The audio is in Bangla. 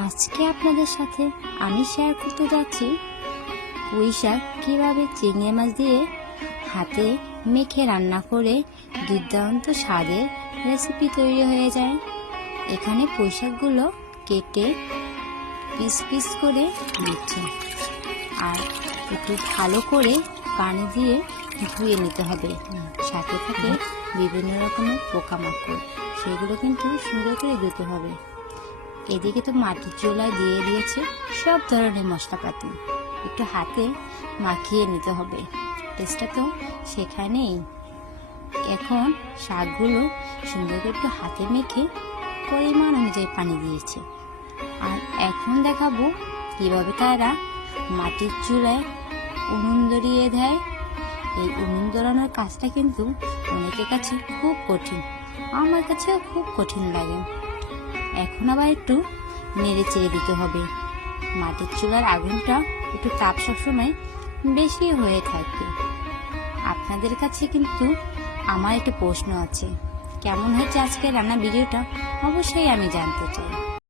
আজকে আপনাদের সাথে আমি শেয়ার করতে যাচ্ছি পুঁই শাক কীভাবে চিংড়ি মাছ দিয়ে হাতে মেখে রান্না করে দুর্দান্ত স্বাদের রেসিপি তৈরি হয়ে যায়। এখানে পুঁই শাকগুলো কেটে পিস পিস করে নিচ্ছে আর একটু ভালো করে পানি দিয়ে ধুয়ে নিতে হবে। সাথে থাকে বিভিন্ন রকমের পোকামাকড়, সেগুলো কিন্তু সুন্দর করে ধুতে হবে। এদিকে তো মাটির চুলায় দিয়ে দিয়েছে সব ধরনের মশলাপাতি, একটু হাতে মাখিয়ে নিতে হবে। টেস্টটা তো সেখানেই। এখন শাকগুলো সুন্দর করে একটু হাতে মেখে পরিমাণ অনুযায়ী পানি দিয়েছে। আর এখন দেখাবো কিভাবে তারা মাটির চুলায় উনুন ধরিয়ে দেয়। এই উনুন ধরানোর কাজটা কিন্তু অনেকের কাছে খুব কঠিন, আমার কাছেও খুব কঠিন লাগে। এখন আবার একটু নেড়ে চেড়ে দিতে হবে। মাটির চুলার আগুনটা একটু তাপ সবসময় বেশি হয়ে থাকে। আপনাদের কাছে কিন্তু আমার একটা প্রশ্ন আছে, কেমন হয়েছে আজকে রান্না ভিডিওটা অবশ্যই আমি জানতে চাই।